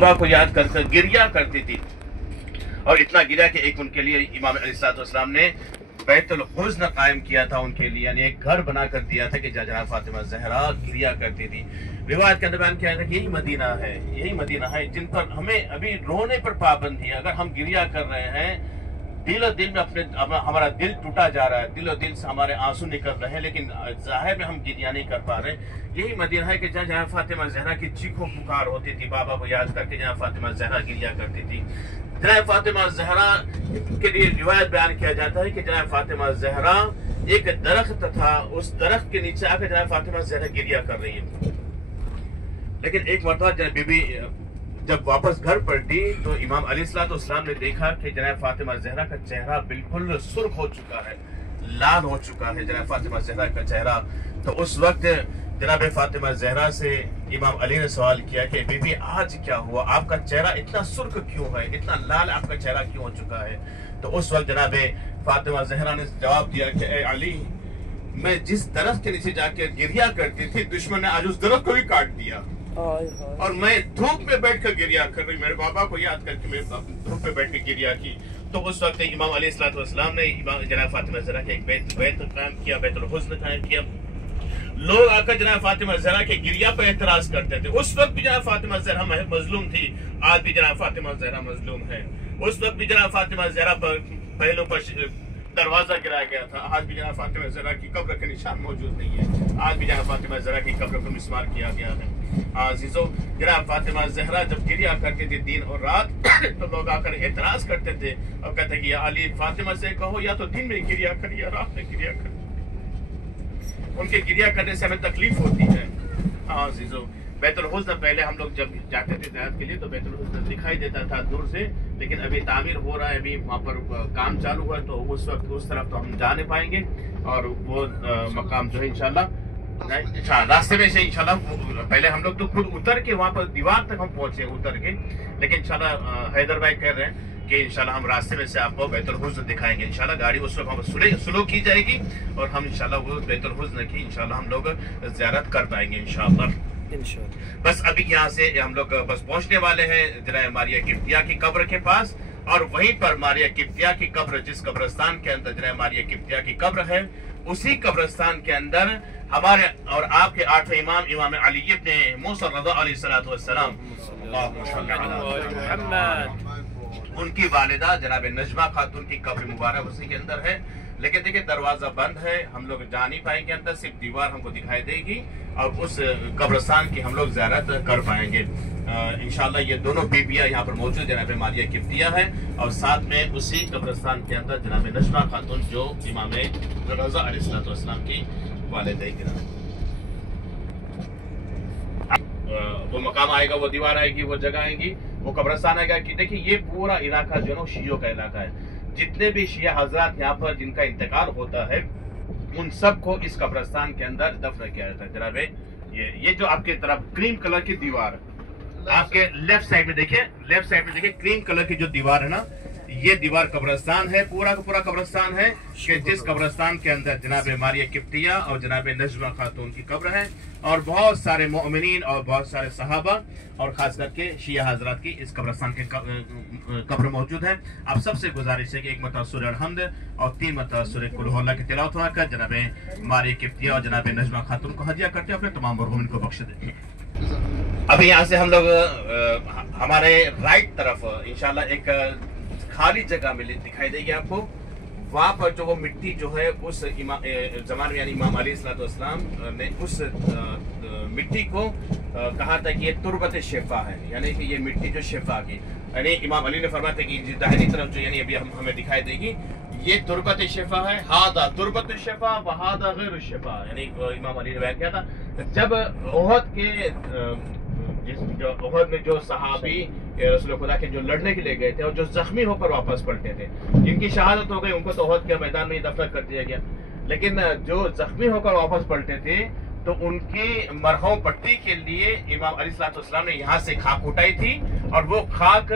اللہ کو یاد کر کر گریا کرتی تھی، اور اتنا گریا کہ ایک ان کے لیے امام علیہ السلام نے بیت الحزن قائم کیا تھا ان کے لیے، یعنی ایک گھر بنا کر دیا تھا کہ جناب فاطمہ زہرا گریا کرتی تھی۔ روایت کے اندر بیان کیا ہے کہ یہی مدینہ ہے جن پر ہمیں ابھی رونے پر پابندی ہے۔ اگر ہم گریا کر رہے ہیں، دل و دل میں ہمارا دل ٹوٹا جا رہا ہے، دل و دل سے ہمارے آنسو نکل رہے ہیں، لیکن ظاہر میں ہم گریا نہیں کر پا رہے۔ یہی مدینہ ہے کہ جہاں فاطمہ زہرا کی چیخ و پکار ہوتی تھی، بابا کو یاد کر کے جہاں فاطمہ زہرا گریا کرتی تھی۔ جناب فاطمہ زہرا کے لیے روایت بیان کیا جاتا ہے کہ جناب فاطمہ زہرا ایک درخت تھا، اس درخت کے نیچے آ کر جناب فاطمہ زہرا گریا کر رہی ہے۔ لیکن ایک مرتبہ جناب بی بی جب واپس گھر پلٹی تو امام علیہ السلام نے دیکھا کہ جناب فاطمہ زہرا کا چہرہ بالکل سرخ ہو چکا ہے، لال ہو چکا ہے جناب فاطمہ زہرا کا چہرہ۔ تو اس وقت جناب فاطمہ زہرا سے امام علی نے سوال کیا کہ بی بی آج کیا ہوا، آپ کا چہرہ اتنا سرخ کیوں ہے، اتنا لال آپ کا چہرہ کیوں ہو چکا ہے؟ تو اس وقت جناب فاطمہ زہرا نے جواب دیا کہ اے علی، میں جس درخت کے نیچے جا کے گریا کرتی تھی، دشمن نے آج اس درخت کو بھی کاٹ دیا، اور میں دھوپ میں بیٹھ کر گریا کر رہی، میرے بابا کو یاد کر کے میں دھوپ میں بیٹھ کے گریا کی۔ تو اس وقت امام علیہ السلام نے جناب فاطمہ زہرا کے ایک بیت قائم کیا، بیت الحزن قائم کیا۔ لوگ آ کر جناب فاطمہ زہرا کے گریا پر اعتراض کرتے تھے۔ اس وقت بھی جناب فاطمہ زہرا مظلوم تھی، آج بھی جناب فاطمہ زہرا مظلوم ہے۔ اس وقت بھی جناب فاطمہ زہرا پر پہلوں پر دروازہ گرایا گیا تھا، آج بھی جناب فاطمہ زہرا کی قبر کے نشان موجود نہیں ہے، آج بھی جناب فاطمہ زہرا کی قبر کو مسمار کیا گیا ہے۔ عزیزو، جناب فاطمہ زہرا جب گریا کرتی تھی دن اور رات تو لوگ آ کر اعتراض کرتے تھے اور کہتے کہ یا علی، فاطمہ سے کہو یا تو دن میں گریا کر یا رات میں گریا کر۔ ان کے گریا کرنے سے ہمیں تکلیف ہوتی ہے۔ عزیزو، بیت الحزن پہلے ہم لوگ جب جاتے تھے زیارت کے لیے تو بیت الحزن دکھائی دیتا تھا دور سے، لیکن ابھی تعمیر ہو رہا ہے، ابھی وہاں پر کام چالو ہوا ہے، تو اس وقت اس طرف تو ہم جا نہیں پائیں گے، اور وہ مقام جو ہے انشاءاللہ راستے میں سے انشاءاللہ پہلے ہم لوگ تو خود اتر کے وہاں پر دیوار تک ہم پہنچے اتر کے، لیکن انشاءاللہ حیدر بھائی کہہ رہے ہیں کہ انشاءاللہ ہم راستے میں سے آپ کو بیت الحزن دکھائیں گے۔ انشاءاللہ گاڑی اس وقت ہم سلو کی جائے گی اور ہم انشاءاللہ وہ بیت الحزن کی انشاءاللہ ہم لوگ زیارت کر پائیں گے انشاءاللہ۔ بس ابھی یہاں سے ہم لوگ بس پہنچنے والے ہیں جناب ماریہ قبطیہ کی قبر کے پاس، اور وہیں پر ماریہ قبطیہ کی قبر، جس قبرستان کے اندر جناب ماریہ قبطیہ کی قبر ہے، اسی قبرستان کے اندر ہمارے اور آپ کے 8ویں امام امام علی ابن موسیٰ رضا علیہ السلام، ان کی والدہ جناب نجمہ خاتون کی قبر مبارک اسی کے اندر ہے۔ لیکن دیکھیں دروازہ بند ہے، ہم لوگ جا نہیں پائیں گے اندر، صرف دیوار ہم کو دکھائی دے گی، اور اس قبرستان کی ہم لوگ زیارت کر پائیں گے انشاءاللہ۔ یہ دونوں بیبیاں یہاں پر موجود جناب ماریہ قبطیہ ہے، اور ساتھ میں اسی قبرستان کے اندر جناب نجمہ خاتون جو امام رضا علیہ السلام کی والدہ گرامی۔ وہ مقام آئے گا، وہ دیوار آئے گی، وہ جگہ آئے گی، وہ قبرستان آئے گا کہ دیکھیں یہ پورا علاقہ جو ہے نا شیعوں کا علاقہ ہے۔ جتنے بھی شیعہ حضرات یہاں پر جن کا انتقال ہوتا ہے ان سب کو اس قبرستان کے اندر دفن کیا جاتا ہے۔ جناب یہ جو آپ کے طرف کریم کلر کی دیوار، آپ کے لیفٹ سائڈ میں دیکھیں کریم کلر کی جو دیوار ہے نا، یہ دیوار قبرستان ہے، پورا کا پورا قبرستان ہے، کہ جس قبرستان کے اندر جناب ماریہ قبطیہ اور جناب نجمہ خاتون کی قبر ہے، اور بہت سارے مؤمنین اور بہت سارے صحابہ اور خاص کر کے شیعہ حضرات کی اس قبرستان کے قبر موجود ہے۔ آپ سب سے گزارش ہے کہ ایک مرتبہ سورہ الحمد اور 3 مرتبہ سورہ قل هو اللہ کی تلاوت ہوا کر جناب ماریہ قبطیہ اور جناب نجمہ خاتون کو ہدیہ کرتے ہیں، اپنے تمام مرحومین کو بخش دیں۔ ابھی یہاں سے ہم لوگ ہمارے رائٹ طرف انشاءاللہ ایک خالی جگہ ملی دکھائی دے گی آپ کو، وہاں پر جو وہ مٹی جو ہے اس زمان میں یعنی امام علیہ السلام نے اس مٹی کو کہا تھا کہ یہ تربت شفا ہے، یعنی کہ یہ مٹی جو شفا کی، یعنی امام علی نے فرمایا تھا کہ داہنی طرف جو یعنی ابھی ہمیں دکھائی دے گی یہ تربت شفا ہے، ہادہ تربت شفا وہادہ غیر شفا، یعنی امام علی نے بیان کیا تھا جب احد کے احد میں جو صحابی رسول خدا کے جو لڑنے کے لیے گئے تھے اور جو زخمی ہو کر واپس پلٹے تھے، جن کی شہادت ہو گئی ان کو تو احد کے میدان میں دفن کر دیا گیا، لیکن جو زخمی ہو کر واپس پلٹے تھے تو ان کی مرہم پٹی کے لیے امام علیہ السلام نے یہاں سے خاک اٹھائی تھی، اور وہ خاک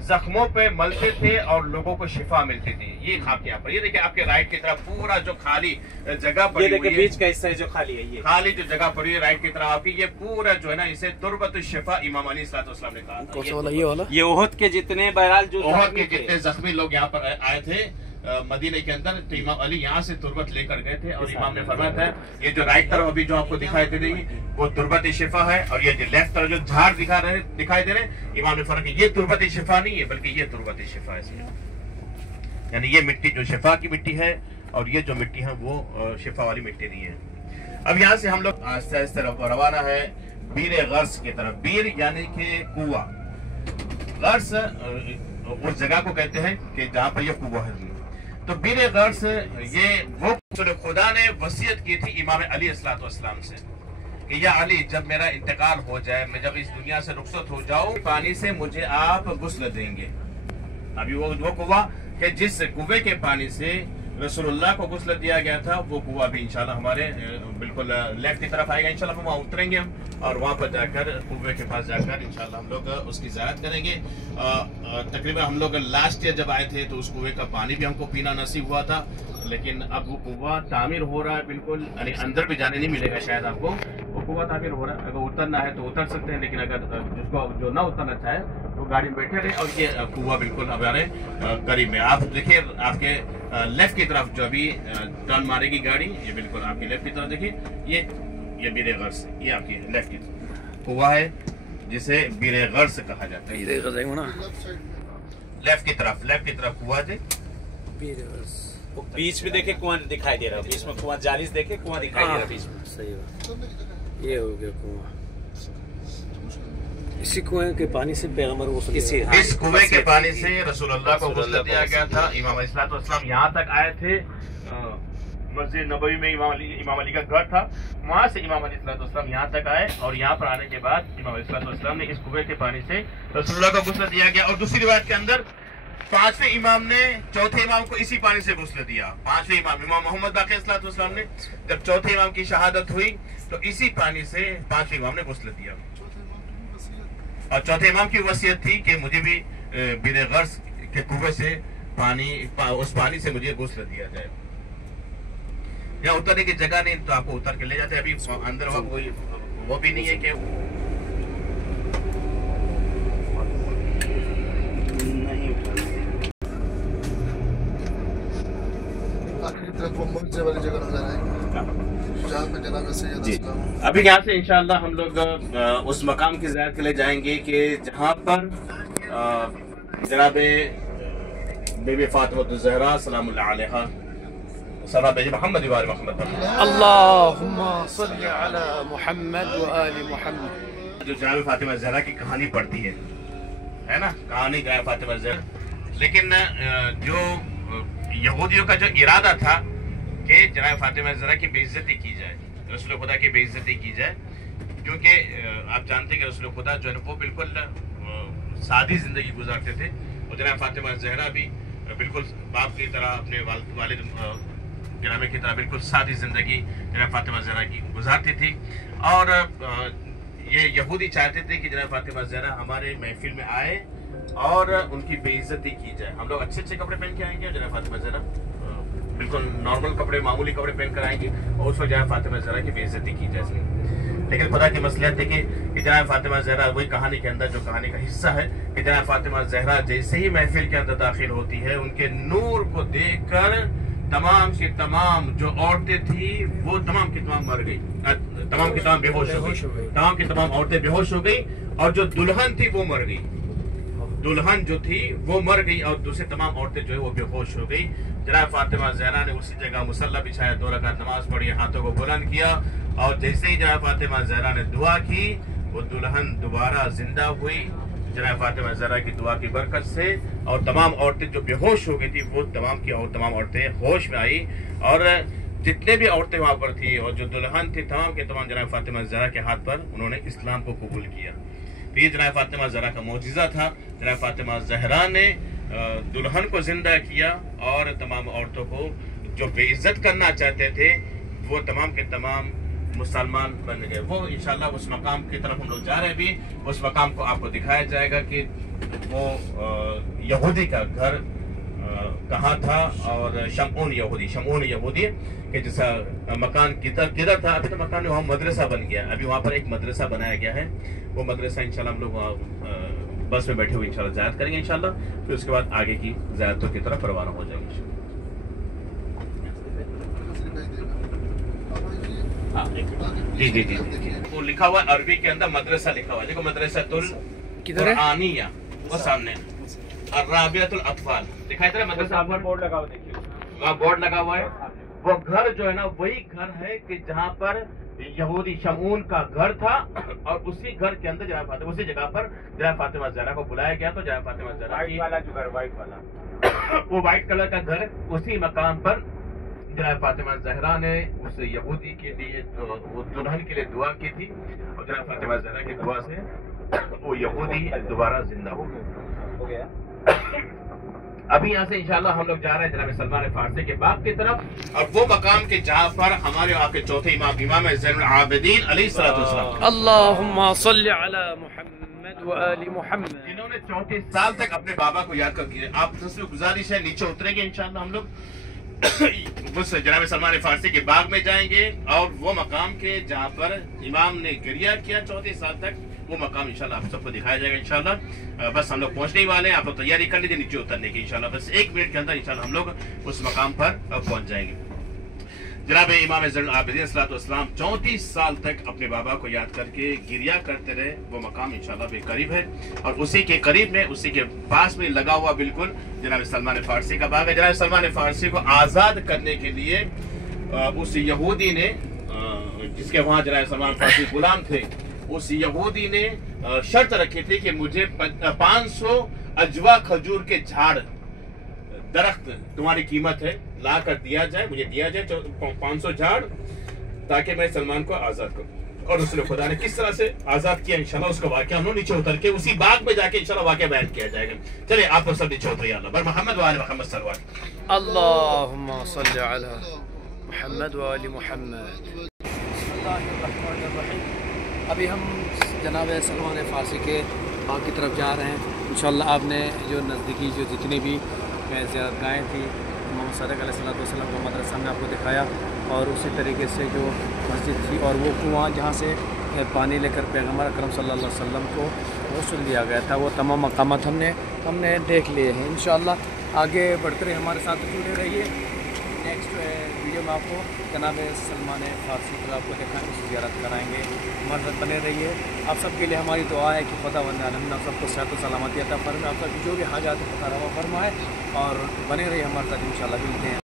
जख्मों पे मलते थे और लोगों को शिफा मिलती थी। ये खाक यहाँ पर, ये देखिए आपके राइट की तरफ पूरा जो खाली जगह पड़ी हुई है, बीच का हिस्सा है जो खाली है, ये खाली जो जगह पड़ी है राइट की तरफ आपकी, ये पूरा जो है ना, इसे तुर्बत शिफा इमाम अली सल्लल्लाहु अलैहि वसल्लम ने कहा। ये ओहद के जितने बहरहाल जो ओहद के जितने जख्मी लोग यहाँ पर आए थे मदीने के अंदर, तो इमाम अली यहाँ से तुर्बत लेकर गए थे और इमाम ने फरमाया था ये जो राइट तरफ अभी जो आपको दिखाई दे रही है वो तुर्बत शिफा है, और ये जो लेफ्ट तरफ जो झाड़ दिखाई दे रहे इमाम ने फरमाया ये तुर्बत शिफा नहीं है बल्कि ये तुर्बत शिफा है। यानी ये मिट्टी जो शिफा की मिट्टी है और ये जो मिट्टी है वो शिफा वाली मिट्टी नहीं है। अब यहाँ से हम लोग आहिस्ते आहिस्ते रवाना है बीर गर्स की तरफ। बीर यानी कि कुआं, गर्स उस जगह को कहते हैं कि जहाँ पर ये कुआं है। तो बीर गर्स ये वो खुदा ने वसीयत की थी इमाम अली अलैहिस्सलाम से कि या अली जब मेरा इंतकाल हो जाए, मैं जब इस दुनिया से रुखसत हो जाऊं, पानी से मुझे आप गुस्ल देंगे। अभी वो कुआं कि जिस कुएं के पानी से रसूलुल्लाह को गुस्ल दिया गया था, वो कुआं भी इंशाल्लाह हमारे बिल्कुल लेफ्ट की तरफ आएगा। इंशाल्लाह वहाँ उतरेंगे हम और वहाँ पर जाकर कुएं के पास जाकर इंशाल्लाह हम लोग उसकी ज़ियारत करेंगे। तकरीबन हम लोग लास्ट ईयर जब आए थे तो उस कुएं का पानी भी हमको पीना नसीब हुआ था, लेकिन अब वो कुआं तामीर हो रहा है बिल्कुल, यानी अंदर भी जाने नहीं मिलेगा शायद आपको। वो कुआं तामीर हो रहा है, अगर उतरना है तो उतर सकते हैं, लेकिन अगर जिसको जो ना उतरना चाहे तो गाड़ी में बैठे रहे। और ये कुआं बिल्कुल हमारे करीब में, आप देखिए आपके लेफ्ट की तरफ जो अभी टर्न मारेगी गाड़ी, ये बिल्कुल आपकी लेफ्ट की तरफ देखिए, ये बीर गर्स, ये आपकी लेफ्ट की तरफ कुआं है जिसे बीर गर्स कहा जाता है। लेफ्ट की तरफ कुआं थे, बीच में देखे कुआं दिखाई दे रहा है, बीच में कुआं जालिस देखे कुआं दिखाई दे रहा है बीच में। सही बात, ये हो गया कुआं। इसी कुएं के पानी से पैगंबर को इस कुएं के पानी से रसूलुल्लाह को गुस्ल दिया गया था। इमाम अलैहिस्सलाम यहाँ तक आए थे, मस्जिद नबवी में इमाम अली का घर था, वहाँ से इमाम अलैहिस्सलाम यहाँ तक आए और यहाँ पर आने के बाद इमाम अलैहिस्सलाम ने इस कुएं के पानी से रसूलुल्लाह को गुस्ल दिया गया। और दूसरी रिवायत के अंदर पांचवें इमाम ने चौथे इमाम को इसी पानी से गुस्ल दिया। पांचवें इमाम मोहम्मद बाक़िर अलैहिस्सलाम ने जब चौथे इमाम की शहादत हुई तो इसी पानी से पांचवें इमाम ने गुस्ल दिया। और चौथे इमाम की वसीयत थी कि मुझे भी बीर गर्स के कुएं से उस पानी से मुझे गुस्ल दिया जाए। यहाँ उतरने की जगह नहीं तो आपको उतर के ले जाते, अभी अंदर कोई वो भी नहीं है कि अभी यहाँ से इंशाअल्लाह हम लोग उस मकाम की ज़ियारत के लिए जाएंगे कि जहाँ पर जनाब बीबी फातिमा ज़हरा सलामुल्लाह अलैहा सलाम भेजे मोहम्मद व आले मोहम्मद, अल्लाहुम्मा सल्ली अला मुहम्मद व आले मुहम्मद। जो जनाब फातिमा ज़हरा की कहानी पढ़ती है ना, कहानी जनाब फातिमा ज़हरा, लेकिन जो यहूदियों का जो इरादा था कि जनाब फातिमा ज़हरा की बेइज्जती की जाए, रसूल खुदा की बेइज्जती की जाए, क्योंकि आप जानते हैं कि रसूल खुदा जो है वो बिल्कुल सादी ज़िंदगी गुजारते थे और जनाब फातिमा ज़हरा भी बिल्कुल बाप की तरह अपने वालिद गिरामे की तरह बिल्कुल सादी ज़िंदगी जनाब फातिमा ज़हरा की गुजारती थी। और ये यहूदी चाहते थे कि जनाब फातिमा ज़हरा हमारे महफिल में आए और उनकी बेइज्जती की जाए। हम लोग अच्छे अच्छे कपड़े पहन के आएंगे और जनाब फातिमा ज़हरा बिल्कुल नॉर्मल कपड़े, मामूली कपड़े पहन कर आएंगे और उस वक्त जनाब फातिमा ज़हरा की बेइज्जती की जाए। लेकिन खुदा की मसलियत देखिए कि जनाब फातिमा ज़हरा वही कहानी के अंदर जो कहानी का हिस्सा है कि जनाब फातिमा ज़हरा जैसे ही महफिल के अंदर दाखिल होती है, उनके नूर को देखकर तमाम की तमाम जो औरतें थी वो तमाम की तमाम मर गई, तमाम की तमाम बेहोश हो गई, तमाम की तमाम औरतें बेहोश हो गई और जो दुल्हन थी वो मर गई, दुल्हन जो थी वो मर गई और दूसरी तमाम औरतें जो है वो बेहोश हो गई। जनाब फातिमा ज़हरा ने उसी जगह मुसल्ला बिछाया, 2 रकात नमाज पढ़ी, हाथों को बुलंद किया और जैसे ही जनाब फातिमा ज़हरा ने दुआ की वो दुल्हन दोबारा जिंदा हुई जनाब फातिमा ज़हरा की दुआ की बरकत से, और तमाम औरतें जो बेहोश हो गई थी वो तमाम औरतें होश में आई और जितने भी औरतें वहाँ पर थी और जो दुल्हन थी तमाम के तमाम जनाब फातिमा ज़हरा के हाथ पर उन्होंने इस्लाम को कबूल किया। तो ये जनाब फातिमा ज़हरा का मौजिज़ा था। जनाब फातिमा ज़हरा ने दुल्हन को जिंदा किया और तमाम औरतों को जो बेइज्जत करना चाहते थे वो तमाम के तमाम मुसलमान बन गए। वो इंशाल्लाह उस मकाम की तरफ हम लोग जा रहे हैं भी, उस मकाम को आपको दिखाया जाएगा कि वो यहूदी का घर कहाँ था, और शमऊन यहूदी कि जैसा मकान किधर था। अभी तो मकान वहाँ मदरसा बन गया, अभी वहाँ पर एक मदरसा बनाया गया है। वो मदरसा इंशाल्लाह हम लोग बस में बैठे हुए इंशाल्लाह ज़ियारत करेंगे इंशाल्लाह, फिर उसके बाद आगे की ज़ियारतों की तरफ रवाना हो जाएंगे। जी। वो लिखा हुआ अरबी के अंदर मदरसा लिखा हुआ है, देखो मदरसातुल कुरआनिया, वो सामने अर्राबियतुल अतफाल दिखाई दे रहा है, मदरसा बोर्ड लगा हुआ देखिए, वहाँ बोर्ड लगा हुआ है। वो घर जो है ना वही घर है कि जहाँ पर यहूदी शमऊन का घर था, और उसी घर के अंदर जनाब फातिमा, उसी जगह पर जनाब फातिमा ज़हरा को बुलाया गया। तो जनाब फातिमा ज़हरा व्हाइट वाला जो घर, व्हाइट वाला वो व्हाइट कलर का घर, उसी मकाम पर जनाब फातिमा ज़हरा ने उस यहूदी के लिए वो दुल्हन के लिए दुआ की थी, और जनाब फातिमा ज़हरा की दुआ से वो यहूदी दोबारा जिंदा हो गया। अभी यहाँ से इंशाल्लाह हम लोग जा रहे हैं जनाब सलमान फारसी के बाग की तरफ, और वो मकाम के जहाँ पर हमारे आपके चौथे इमाम ज़ैनुल आबिदीन अलैहिस्सलातु वस्सलाम, अल्लाहुम्मा सल्लि अला मुहम्मद व आलि मुहम्मद, जिन्होंने 34 साल तक अपने बाबा को याद कर किया। आप सबसे गुजारिश है, नीचे उतरेंगे इंशाल्लाह हम लोग उस जनाब सलमान फारसी के बाग में जाएंगे, और वो मकाम के जहाँ पर इमाम ने गिरिया किया 34 साल तक, वो मकाम इंशाल्लाह आप सबको दिखाया जाएगा इंशाल्लाह। बस हम लोग पहुंचने ही वाले हैं, आप लोग तैयारी कर लीजिए नीचे उतरने की इंशाल्लाह। बस 1 मिनट के अंदर इंशाल्लाह हम लोग उस मकाम पर पहुंच जाएंगे। जनाब इमाम ज़ैनुल आबिदीन अलैहिस्सलाम 34 साल तक अपने बाबा को याद करके गिरिया करते रहे। वो मकाम इंशाल्लाह बेकरीब है, और उसी के करीब में, उसी के पास में लगा हुआ बिल्कुल जनाब सलमान फारसी का बाग है। जनाब सलमान फारसी को आज़ाद करने के लिए उस यहूदी ने, जिसके वहाँ जनाब सलमान फारसी गुलाम थे, उस यहूदी ने शर्त रखी थी कि मुझे 500 अजवा खजूर के झाड़ दरख्त तुम्हारी कीमत है, ला कर दिया जाए, मुझे दिया जाए 500 झाड़, ताकि मैं सलमान को आजाद करूं। और उसने खुदा ने किस तरह से आजाद किया इंशाल्लाह उसका वाकया हम लोग नीचे उतर के उसी बाग में जाके इंशाल्लाह वाकया बयान किया जाएगा। चलिए आप लोग सब नीचे उतरिए। अल्लाह बर मोहम्मद व आले मोहम्मद सल्लल्लाहु अल्लाहुम्मा सल्लि अला मुहम्मद व आलि मुहम्मद। अभी हम जनाब सलमान फारसी के बाग की तरफ जा रहे हैं इंशाल्लाह। आपने जो नज़दीकी जो जितनी भी ज़ियारतगाहें थी, मोहम्मद सल्लल्लाहु अलैहि वसल्लम का मदरसा हमने आपको दिखाया, और उसी तरीके से जो मस्जिद थी और वो कुआँ जहाँ से पानी लेकर पैगम्बर अकरम सल्लल्लाहु अलैहि वसल्लम को ग़ुस्ल दिया गया था, वो तमाम मकामात हमने देख लिए हैं। इंशाल्लाह आगे बढ़ते रहे, हमारे साथ जुड़े रहिए। नेक्स्ट वीडियो में आपको जनाब सलमान फारसी पर आपको दिखाएंगे, उसकी ज़ियारत कराएंगे। हमारे साथ बने रहिए। आप सबके लिए हमारी दुआ है कि खुदावंद आलम आप सबको सेहत व सलामती अता फरमाए, आप सबकी जो भी हाजात फरमा है, और बने रहिए हमारे साथ इंशाल्लाह। मिलते हैं।